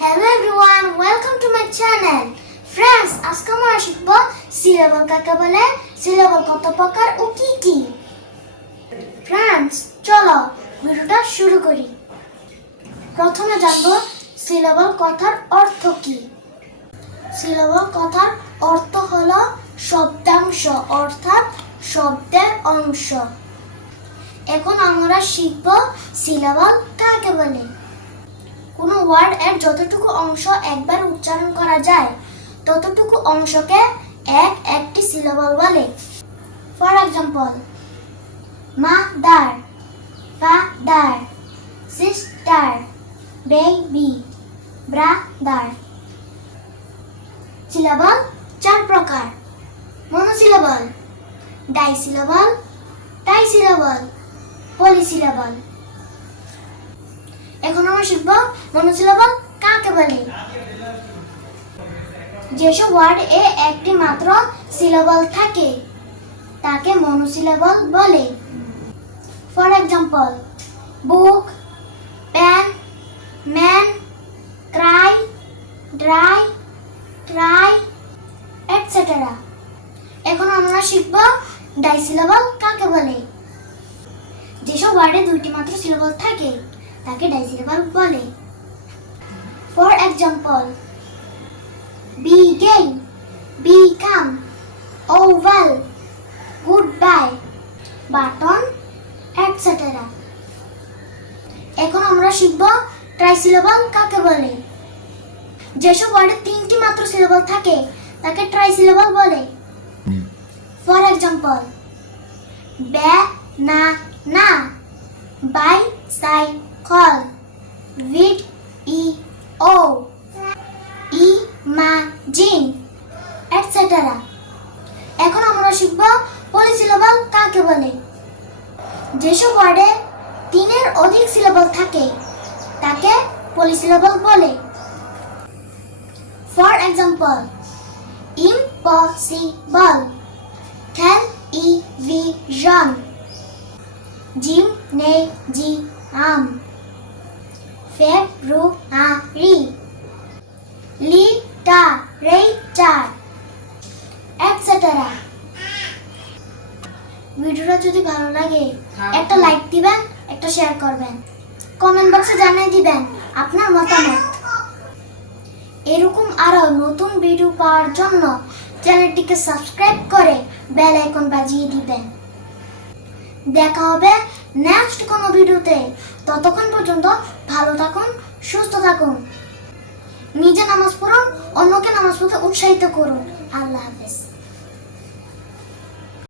Hello everyone welcome to my channel friends আজকে আমরা শিখব সিলেবল কাকে বলে সিলেবল কত প্রকার ও কি কি। ফ্রেন্ডস চলো ভিডিওটা শুরু করি। প্রথমে জানব সিলেবল কথার অর্থ কি। সিলেবল কথার অর্থ হলো শব্দাংশ, অর্থাৎ শব্দের অংশ। এখন আমরা শিখব সিলেবল কাকে বলে। কোনো ওয়ার্ড এর যতটুকু অংশ একবার উচ্চারণ করা যায়, ততটুকু অংশকে এক একটি সিলেবল বলে। For example mother father sister baby brother syllable চার প্রকার। মনোসিলেবল ডাইসিলেবল টাইসিলেবল পলিসিলেবল শিখব মনোসিলেবল কাকে বলে? যেসব ওয়ার্ড এ একটি মাত্র সিলেবল থাকে, তাকে মনোসিলেবল বলে। For example book pen man cry dry try etcetera এখন আমরা শিখব ডাইসিলেবল কাকে বলে? যেসব ওয়ার্ডে দুইটি মাত্র সিলেবল থাকে তাকে ডাইসিলেবল বলে। For example begin, become, oval, goodbye button etcetera এখন আমরা শিখব ট্রাইসিলেবল কাকে বলে। যেসব ওয়ার্ডে তিনটি মাত্র সিলেবল থাকে, তাকে ট্রাইসিলেবল বলে। ফর এক্সাম্পল বে না না bicycle video imagine etcetera এখন আমরা শিখব পলিসিলেবল কাকে বলে? যেসব ওয়ার্ডে তিনের অধিক সিলেবল থাকে, তাকে পলিসিলেবল বলে। For example impossible television gymnasium. February. Literature etc. ভিডিওটা যদি ভালো লাগে একটা লাইক দিবেন একটা শেয়ার করবেন। কমেন্ট বক্সে জানিয়ে দিবেন আপনার মতামত। এরকম আরও নতুন ভিডিও পাওয়ার জন্য চ্যানেলটিকে সাবস্ক্রাইব করে বেল আইকন বাজিয়ে দিবেন। দেখা হবে নেক্সট কোনো ভিডিওতে ততক্ষণ পর্যন্ত ভালো থাকুন সুস্থ থাকুন। নিজে নামাজ পড়ুন অন্যকে নামাজ পড়তে উৎসাহিত করুন। আল্লাহ হাফেজ।